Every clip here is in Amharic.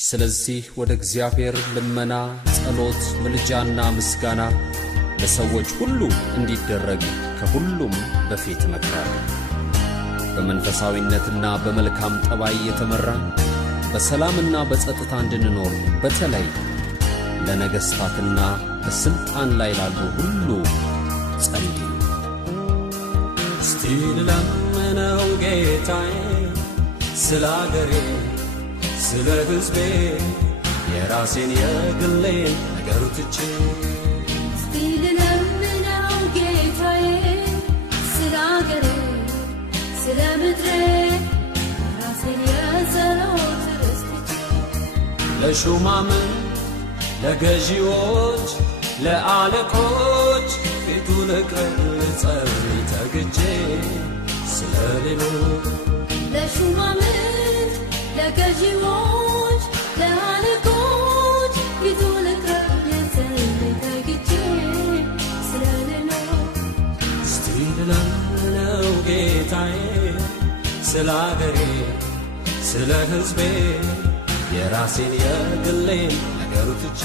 ስለዚህ ወደ እግዚአብሔር ልመና፣ ጸሎት፣ ምልጃና ምስጋና ለሰዎች ሁሉ እንዲደረግ ከሁሉም በፊት እመክራለሁ። በመንፈሳዊነትና በመልካም ጠባይ የተመራን በሰላምና በጸጥታ እንድንኖር በተለይ ለነገሥታትና በሥልጣን ላይ ላሉ ሁሉ ጸልዩ። እስቲ ልለምነው ጌታዬ ስለ አገሬ ስለ ሕዝቤ የራሴን የግሌን ነገር ትቼ እስቲ ልለምነው ጌታዬ ስለ አገሬ ስለ ምድሬ የራሴን የጸሎት ርዕስ ትቼ ለሹማምን ለገዢዎች ለአለቆች ፊቱ ልቅረብ ልጸልይ ተግቼ ስለ ሌሎች ለሹማምንት ለገዢዎች ለአለቆች ፊቱ ልቅረብ ልጸልይ ተግቼ ስለ ሌሎች እስቲ ልለምነው ጌታዬ ስለ አገሬ ስለ ሕዝቤ የራሴን የግሌን ነገር ትቼ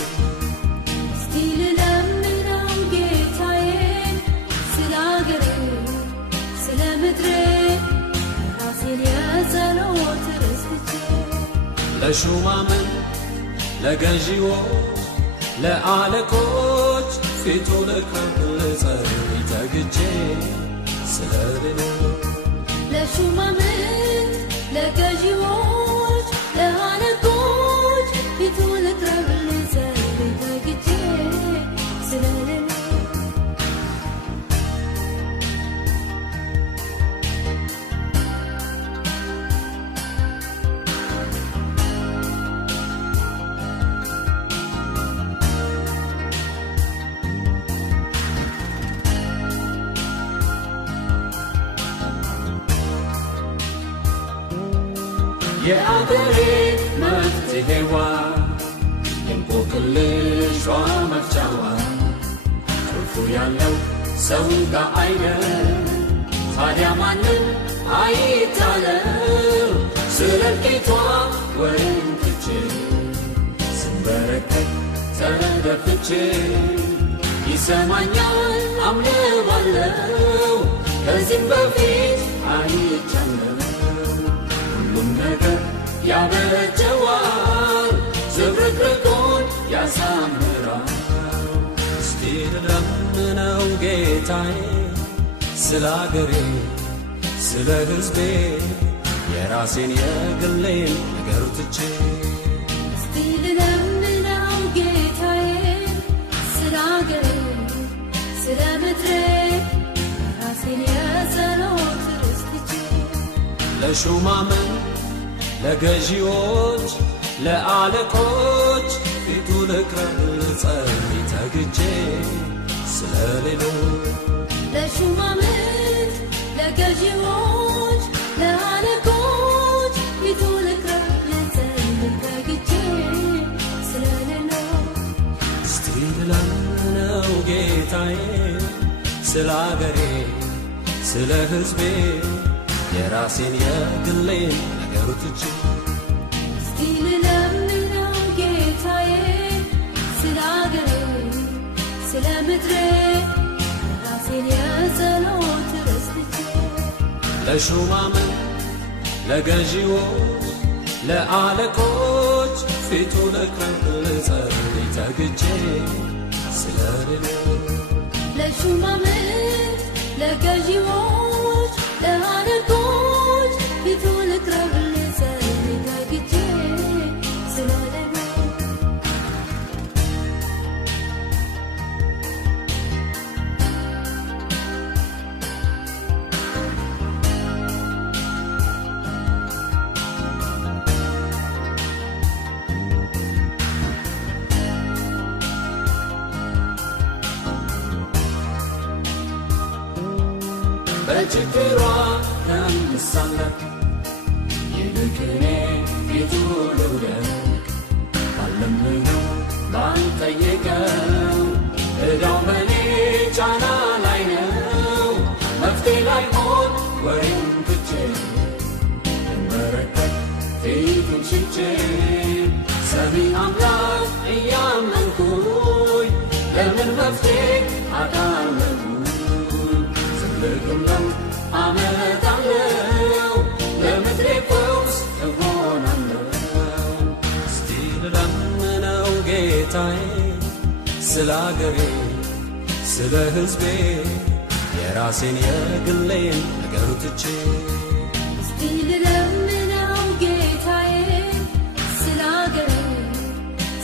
እስቲ ልለምነው ጌታዬ ስለ አገሬ ስለ ምድሬ የራሴን የጸሎት ርዕስ ትቼ ለሹማምን ለገዢዎች ለአለቆች ፊቱ ልቅረብ ልጸልይ ተግቼ ስለ ሌሎች ለሹማምንት ለገዢዎች ለአለቆች ፊቱ ልቅረብ ልጸልይ ተግቼ ስለ ሌሎች የአገሬ መፍትሔዋ የእንቆቅልሿ መፍቻዋ ቁልፉ ያለው ሰው ጋር አይደል ታዲያ ማንም አይታለም ስለ እልቂቷ ወሬን ትቼ ስንበረከክ ተደፍቼ ይሰማኛል አምነዋለው ከዚህም በፊት አይቻለው ሁሉም ነገር ያበጀዋል ዝብርቅርቁን ያሳምራል እስቲ ልለምነው ጌታዬ ስለ አገሬ ስለ ሕዝቤ የራሴን የግሌን ነገር ትቼ እስቲ ልለምነው ጌታዬ ስለ አገሬ ስለ ምድሬ የራሴን የጸሎት ርዕስ ትቼ ለሹማምን ለገዢዎች ለአለቆች ፊቱ ልቅረብ ልጸልይ ተግቼ ስለ ሌሎች ለሹማምንት ለገዢዎች ለአለቆች ፊቱ ልቅረብ ልጸልይ ተግቼ ስለ ሌሎች እስቲ ልለምነው ጌታዬ ስለ አገሬ ስለ ሕዝቤ የራሴን የግሌን ነገር ትቼ እስቲ ልለምነው ጌታዬ ስለ አገሬ ስለ ምድሬ የራሴን የጸሎት ርዕስ ትቼ ለሹማምን ለገዢዎች ለአለቆች ፊቱ ልቅረብ ልጸልይ ተግቼ ስለ ሌሎች ለሹማምንት ለገዢዎች ለአለቆች ፊቱ ልቅረብ ልጸልይ ተግቼ ስለ ሌሎች በችግሯ ከምሳለቅ ይልቅ እኔ ፊቱ ልውደቅ ባለምነው ባልጠየቀው ዕዳው በኔ ጫና ላይ ነው መፍትሔ ላይሆን ወሬን ትቼ ልንበረከክ ፊቱን ሽጬ አቃለሁ ትልቅም ለውጥ አመጣለሁ ለምድሬ ፈውስ እሆናለሁ እስቲ ልለምነው ጌታዬ ስለ አገሬ ስለ ሕዝቤ የራሴን የግሌን ነገር ትቼ እስቲ ልለምነው ጌታዬ ስለ አገሬ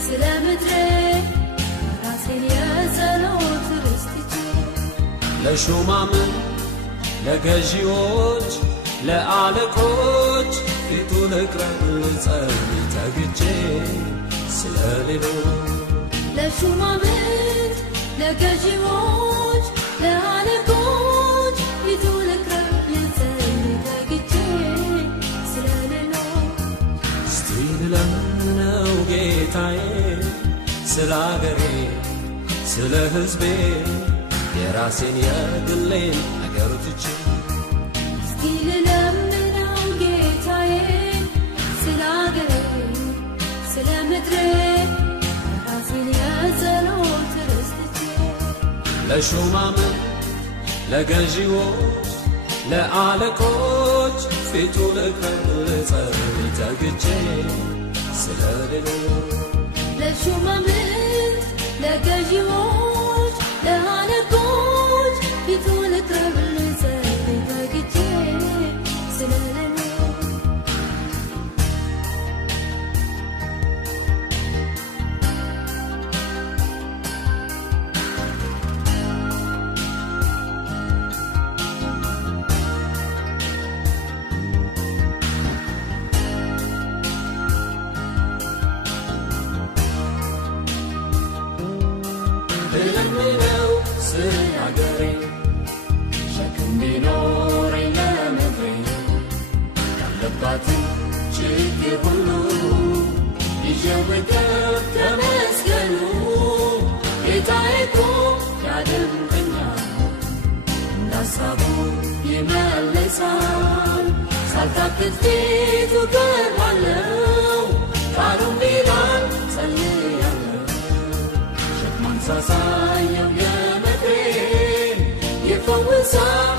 ስለ ምድሬ ራሴን የጸሎት ርስት ትቼ ለሹማምን ለገዢዎች ለአለቆች ፊቱ ልቅረብ ልጸልይ ተግቼ ስለ ሌሎች ለሹማምንት ለገዢዎች ለአለቆች ፊቱ ልቅረብ ልጸልይ ተግቼ ስለ ሌሎች እስቲ ልለምነው ጌታዬ ስለ አገሬ ስለ ሕዝቤ የራሴን የግሌን ነገር ትቼ እስቲ ልለምነው ጌታዬ ስለ አገሬ ስለ ምድሬ ራሴን የጸሎት ርስት ትቼ ለሹማምን ለገዢዎች ለአለቆች ፊቱ ልቅረብ ልጸልይ ተግቼ ስለ ሌሎች ለሹማምንት ለገዢዎች ለአለቆች ፊቱ ልቅረብ ልጸልይ ተግቼ ስለ ሌሎች ልለምነው ስለ አገሬ ሸክም ቢኖረኝ ለምድሬ ያለባትን ችግር ሁሉ ይዤው ብቀርብ ተመስገኑ ጌታዬ እኮ ያደምጠኛል እንዳሳቡ ይመልሳል ሳልታክት ፊቱ ቀርባለሁ ቃሉን ቢላል ጸልያለሁ ሳሳየው የምድሬን ይፈውሳል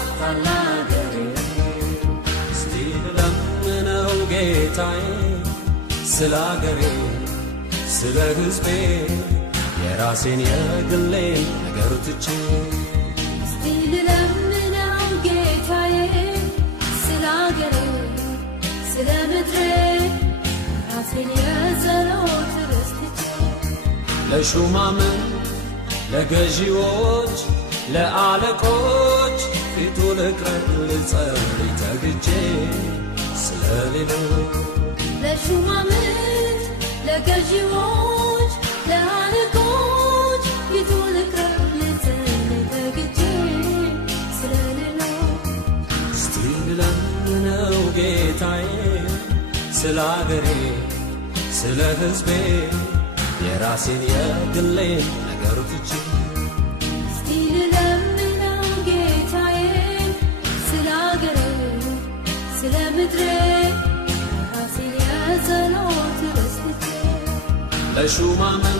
አገሬን እስቲ ልለምነው ጌታዬ ስለ አገሬ ስለ ሕዝቤ የራሴን የግሌን ነገር ትቼ እስቲ ልለምነው ጌታዬ ስለ አገሬ ስለ ምድሬ ራሴን የጸሎት ርስት ትቼ ለሹማምን ለገዢዎች ለአለቆች ፊቱ ልቅረብ ልጸልይ ተግቼ ስለ ሌሎች ለሹማምንት ለገዢዎች ለአለቆች ፊቱ ልቅረብ ልጸልይ ተግቼ ስለ ሌሎች እስቲ ልለምነው ጌታዬ ስለ አገሬ ስለ ሕዝቤ የራሴን የግሌን ነገር ትቼ እስቲ ልለምነው ጌታዬ ስለ አገሬ ስለ ምድሬ ራሴን የጸሎት ርስት ትቼ ለሹማምን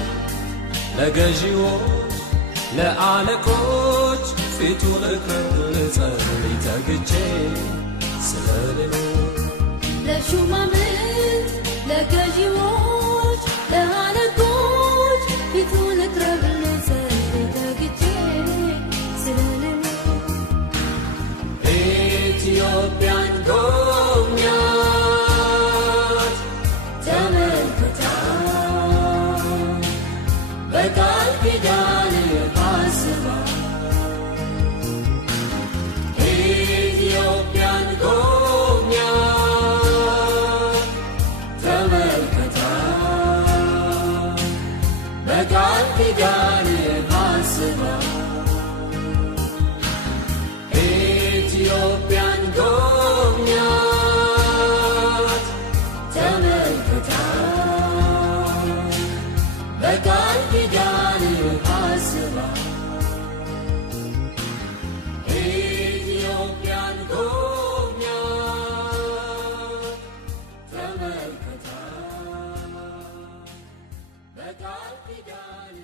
ለገዢዎች ለአለቆች ፊቱ ልቅረብ ልጸልይ ተግቼ ስለ ሌሎች ለሹማምንት ለገዢዎች ለአለቆች ፊቱ ልቅረብ ልጸልይ ተግቼ ስለ ሌሎች ኢትዮጵያን ጎብኛት ተመልከታት በቃል ኪዳን አስባት ኢትዮጵያን ጎብኛት ተመልከታት በቃል ኪዳን አስባት ኢትዮጵያን ጎብኛት ተመልከታት በቃል ኪዳን አስባት ኢትዮጵያን ጎብኛት ተመልከታት በቃል ኪዳን